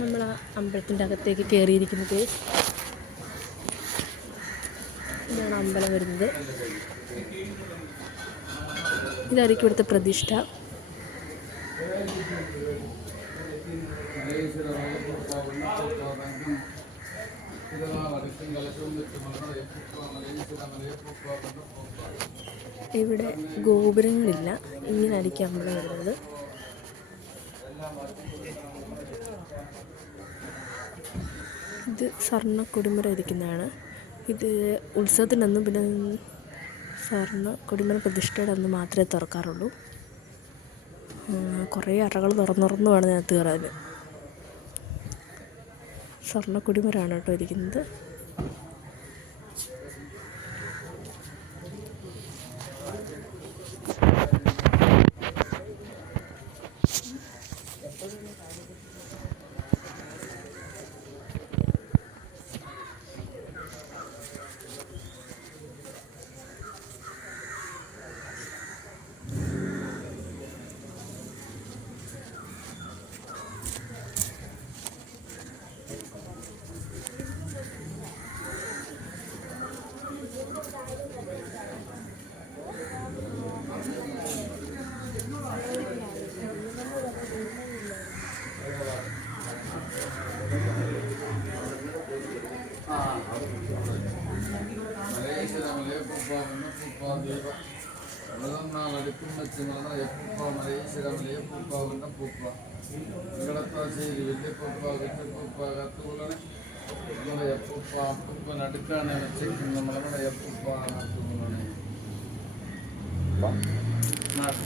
നമ്മൾ ആ അമ്പലത്തിൻ്റെ അകത്തേക്ക് കയറിയിരിക്കുന്നത്. ഇതാണ് അമ്പലം വരുന്നത്. ഇതായിരിക്കും ഇവിടുത്തെ പ്രതിഷ്ഠ. ഇവിടെ ഗോപുരങ്ങളില്ല, ഇങ്ങനായിരിക്കും അമ്പലം വരുന്നത്. ഇത് സ്വർണ്ണ കൊടിമര ഇരിക്കുന്നതാണ്. ഇത് ഉത്സവത്തിനൊന്നും പിന്നെ സ്വർണ്ണ കൊടിമര പ്രതിഷ്ഠയുടെ അന്ന് മാത്രമേ തുറക്കാറുള്ളൂ. കുറേ അറകൾ തുറന്ന് വേണം ഇതിനകത്ത് കയറാൻ. സ്വർണ്ണ കൊടിമരമാണ് കേട്ടോ ഇരിക്കുന്നത്. నడుకానే వచ్చేసింది మన కూడా ఎప్పుడు నాకు